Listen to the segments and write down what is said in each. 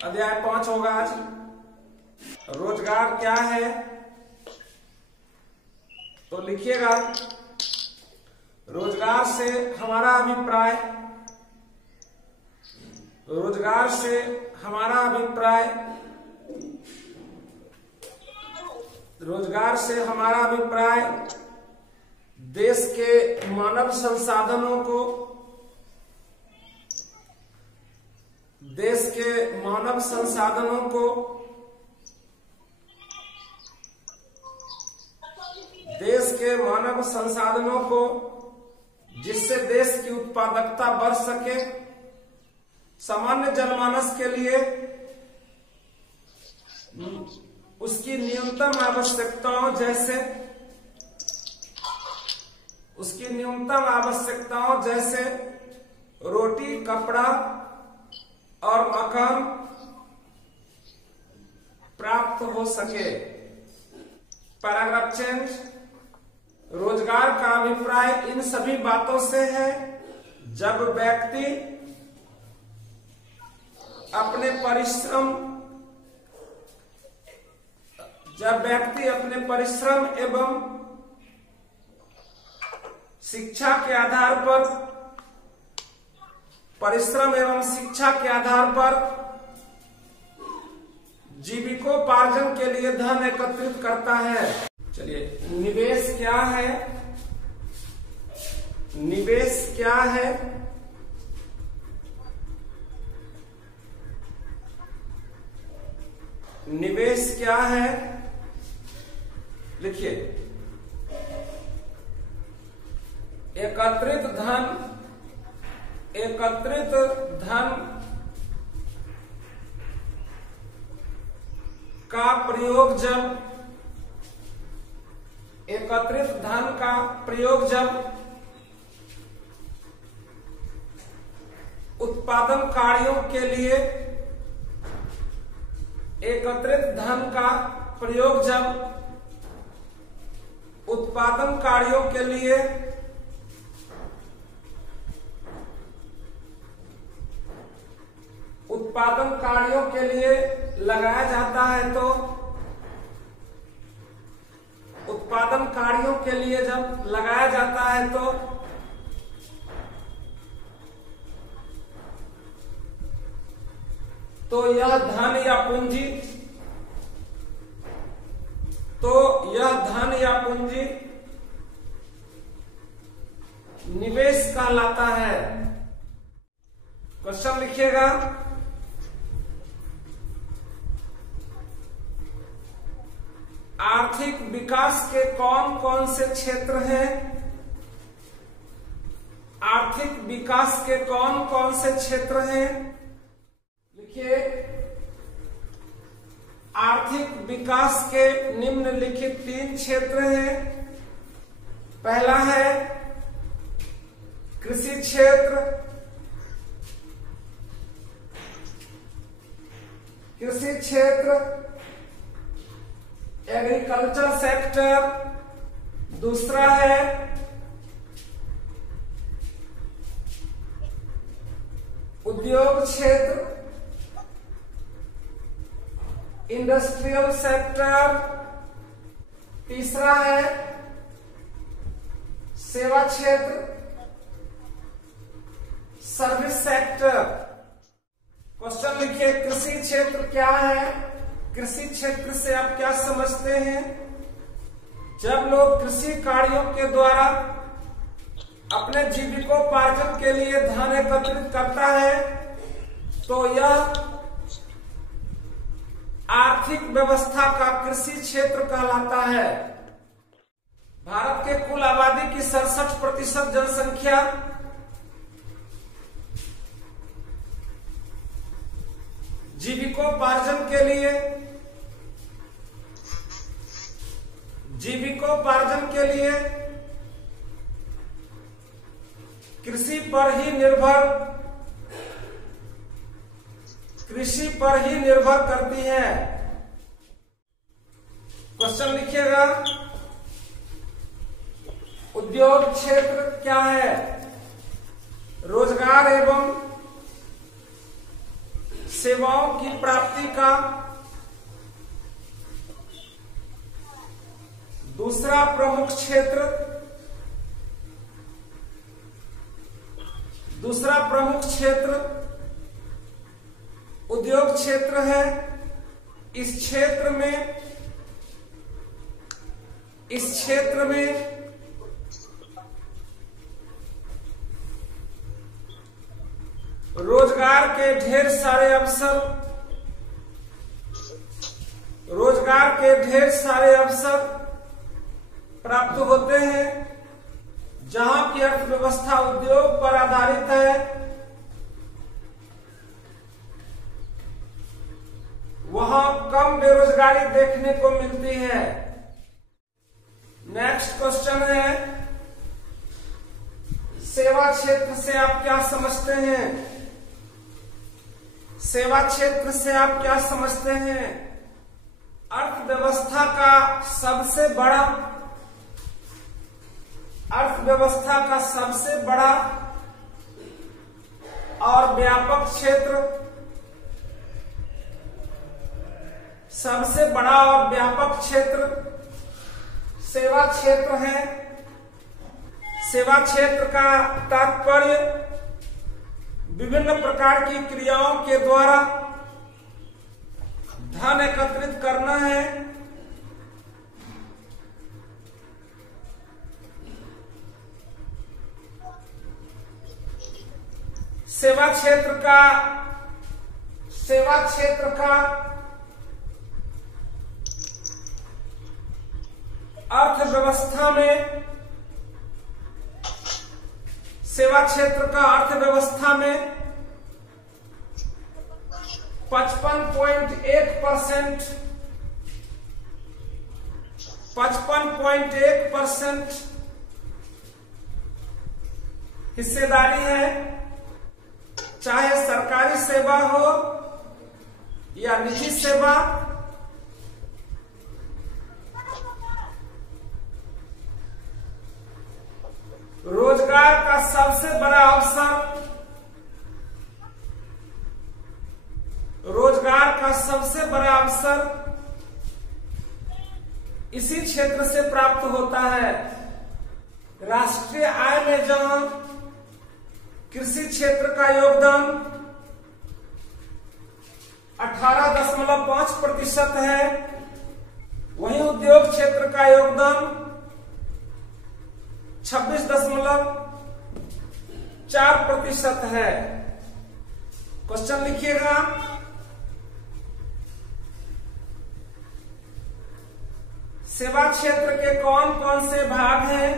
अध्याय 5 होगा आज। रोजगार क्या है तो लिखिएगा, रोजगार से हमारा अभिप्राय, रोजगार से हमारा अभिप्राय, रोजगार से हमारा अभिप्राय देश के मानव संसाधनों को, देश के मानव संसाधनों को, देश के मानव संसाधनों को जिससे देश की उत्पादकता बढ़ सके, सामान्य जनमानस के लिए उसकी न्यूनतम आवश्यकताओं जैसे, उसकी न्यूनतम आवश्यकताओं जैसे रोटी, कपड़ा और मकान प्राप्त हो सके। Paragraph change. रोजगार का अभिप्राय इन सभी बातों से है जब व्यक्ति अपने परिश्रम, जब व्यक्ति अपने परिश्रम एवं शिक्षा के आधार पर, परिश्रम एवं शिक्षा के आधार पर जीविकोपार्जन के लिए धन एकत्रित करता है। चलिए, निवेश क्या है? निवेश क्या है? निवेश क्या है? लिखिए, एकत्रित धन, एकत्रित धन का प्रयोग जब, एकत्रित धन का प्रयोग जब उत्पादन कार्यों के लिए, एकत्रित धन का प्रयोग जब उत्पादन कार्यों के लिए, उत्पादन कार्यों के लिए लगाया जाता है तो, उत्पादन कार्यों के लिए जब लगाया जाता है तो यह धन या पूंजी, तो यह धन या पूंजी निवेश कहलाता है। क्वेश्चन लिखिएगा, आर्थिक विकास के कौन कौन से क्षेत्र हैं? आर्थिक विकास के कौन कौन से क्षेत्र हैं? लिखिए, आर्थिक विकास के निम्नलिखित 3 क्षेत्र हैं। पहला है कृषि क्षेत्र, कृषि क्षेत्र, एग्रीकल्चर सेक्टर। दूसरा है उद्योग क्षेत्र, इंडस्ट्रियल सेक्टर। तीसरा है सेवा क्षेत्र, सर्विस सेक्टर। क्वेश्चन लिखिए, कृषि क्षेत्र क्या है? कृषि क्षेत्र से आप क्या समझते हैं? जब लोग कृषि कार्यों के द्वारा अपने जीविकोपार्जन के लिए धन एकत्रित करता है तो यह आर्थिक व्यवस्था का कृषि क्षेत्र कहलाता है। भारत के कुल आबादी की 67% जनसंख्या जीविकोपार्जन के लिए, जीविकोपार्जन के लिए कृषि पर ही निर्भर, कृषि पर ही निर्भर करती है। क्वेश्चन लिखिएगा, उद्योग क्षेत्र क्या है? रोजगार एवं सेवाओं की प्राप्ति का दूसरा प्रमुख क्षेत्र उद्योग क्षेत्र है। इस क्षेत्र में रोजगार के ढेर सारे अवसर प्राप्त होते हैं। जहां की अर्थव्यवस्था उद्योग पर आधारित है, वहां कम बेरोजगारी देखने को मिलती है। नेक्स्ट क्वेश्चन है, सेवा क्षेत्र से आप क्या समझते हैं? सेवा क्षेत्र से आप क्या समझते हैं? अर्थव्यवस्था का सबसे बड़ा और व्यापक क्षेत्र, सेवा क्षेत्र है। सेवा क्षेत्र का तात्पर्य विभिन्न प्रकार की क्रियाओं के द्वारा धन एकत्रित करना है। सेवा क्षेत्र का अर्थव्यवस्था में 55.1% हिस्सेदारी है। चाहे सरकारी सेवा हो या निजी सेवा, रोजगार का सबसे बड़ा अवसर इसी क्षेत्र से प्राप्त होता है। राष्ट्रीय आय में जहां कृषि क्षेत्र का योगदान 18.5% है, वहीं उद्योग क्षेत्र का योगदान 26.4% है। क्वेश्चन लिखिएगा, सेवा क्षेत्र के कौन कौन से भाग हैं?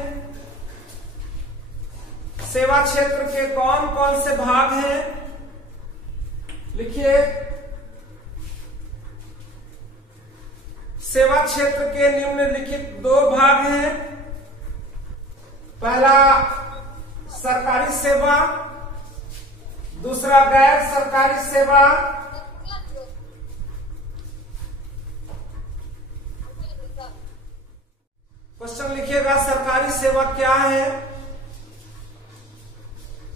सेवा क्षेत्र के कौन कौन से भाग हैं? लिखिए, सेवा क्षेत्र के निम्नलिखित 2 भाग हैं। पहला सरकारी सेवा, दूसरा गैर सरकारी सेवा। क्वेश्चन लिखिएगा, सरकारी सेवा क्या है?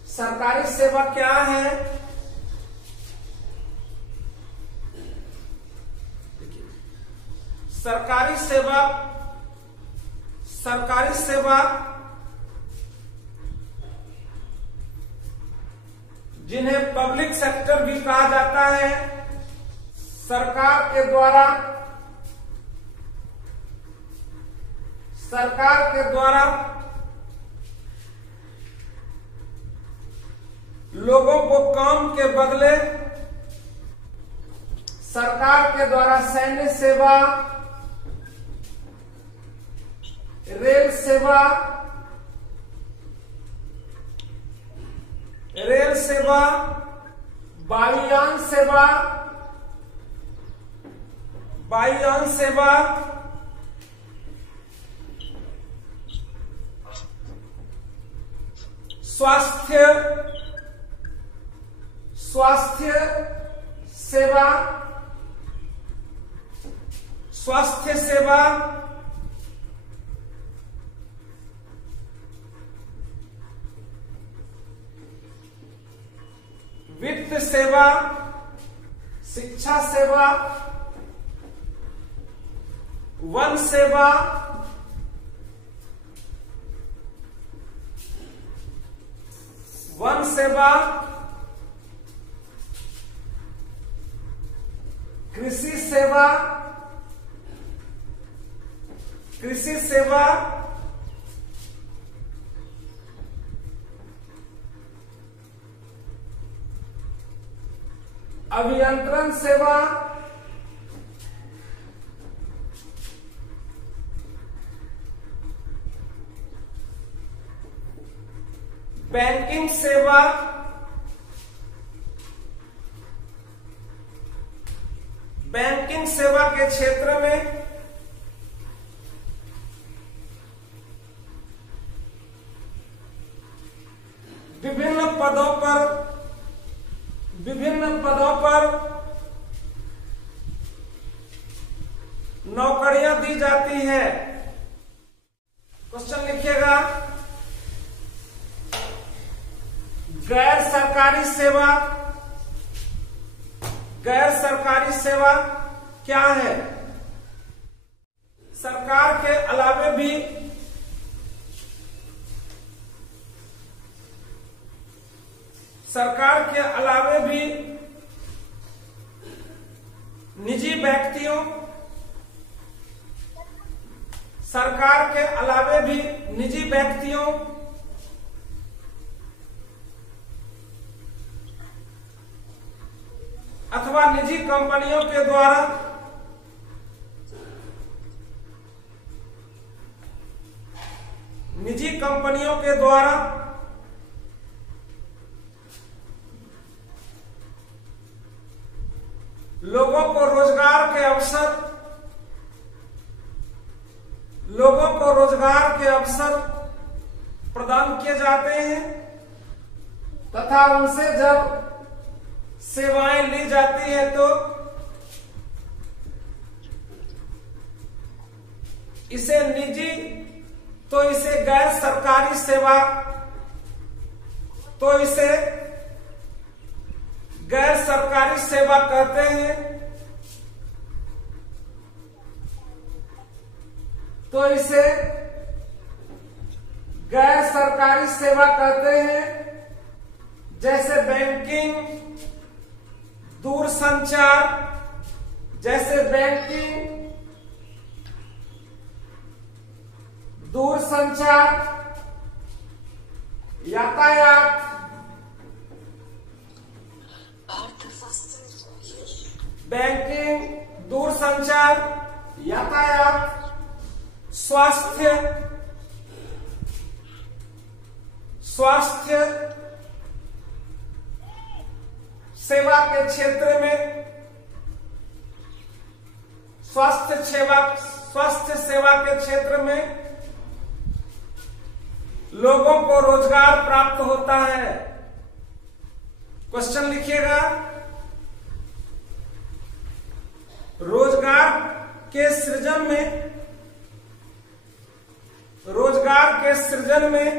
सरकारी सेवा क्या है? सरकारी सेवा जिन्हें पब्लिक सेक्टर भी कहा जाता है, सरकार के द्वारा लोगों को काम के बदले सरकार के द्वारा सैन्य सेवा, रेल सेवा, वायुयान सेवा, स्वास्थ्य सेवा, वित्त सेवा, शिक्षा सेवा, वन सेवा, वन सेवा, कृषि सेवा, कृषि सेवा, अभियंत्रण सेवा, बैंकिंग सेवा, बैंकिंग सेवा के क्षेत्र में विभिन्न पदों पर नौकरियां दी जाती है। क्वेश्चन लिखिएगा, गैर सरकारी सेवा, गैर सरकारी सेवा क्या है? सरकार के अलावे भी निजी व्यक्तियों, सरकार के अलावे भी निजी व्यक्तियों अथवा निजी कंपनियों के द्वारा लोगों को रोजगार के अवसर प्रदान किए जाते हैं तथा उनसे जब सेवाएं ली जाती है तो इसे गैर सरकारी सेवा, गैर सरकारी सेवा कहते हैं। तो इसे गैर सरकारी सेवा कहते हैं, जैसे बैंकिंग, दूरसंचार, यातायात, स्वास्थ्य सेवा के क्षेत्र में, स्वास्थ्य सेवा के क्षेत्र में लोगों को रोजगार प्राप्त होता है। क्वेश्चन लिखिएगा, रोजगार के सृजन में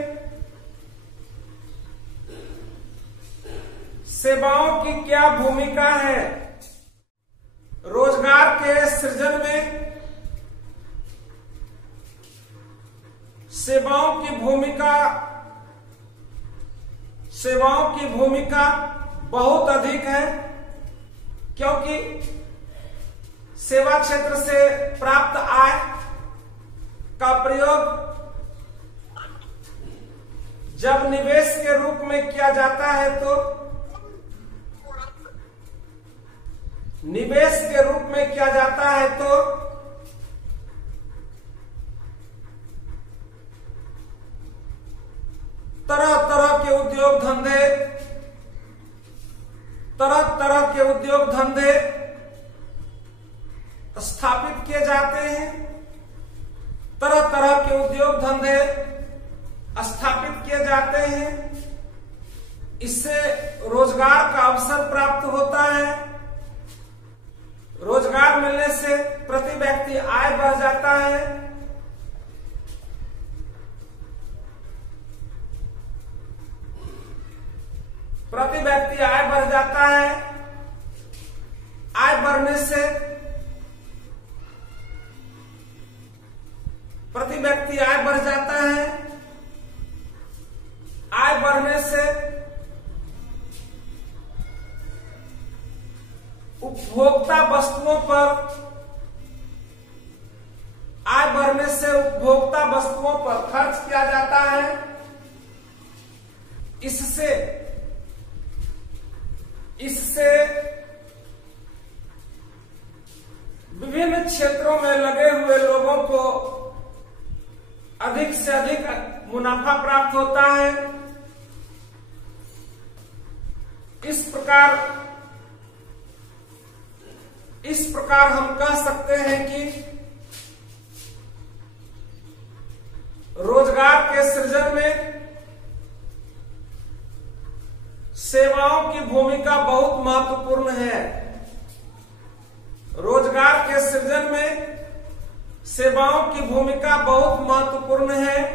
सेवाओं की क्या भूमिका है? रोजगार के सृजन में सेवाओं की भूमिका बहुत अधिक है, क्योंकि सेवा क्षेत्र से प्राप्त आय का प्रयोग जब निवेश के रूप में किया जाता है तो तरह तरह के उद्योग धंधे स्थापित किए जाते हैं, इससे रोजगार का अवसर प्राप्त होता है। रोजगार मिलने से प्रति व्यक्ति आय बढ़ जाता है। बढ़ने से प्रति व्यक्ति आय बढ़ जाता है। आय बढ़ने से उपभोक्ता वस्तुओं पर आय बढ़ने से उपभोक्ता वस्तुओं पर खर्च किया जाता है। इससे विभिन्न क्षेत्रों में लगे हुए लोगों को अधिक से अधिक मुनाफा प्राप्त होता है। इस प्रकार हम कह सकते हैं कि रोजगार के सृजन में सेवाओं की भूमिका बहुत महत्वपूर्ण है। रोजगार के सृजन में सेवाओं की भूमिका बहुत महत्वपूर्ण है।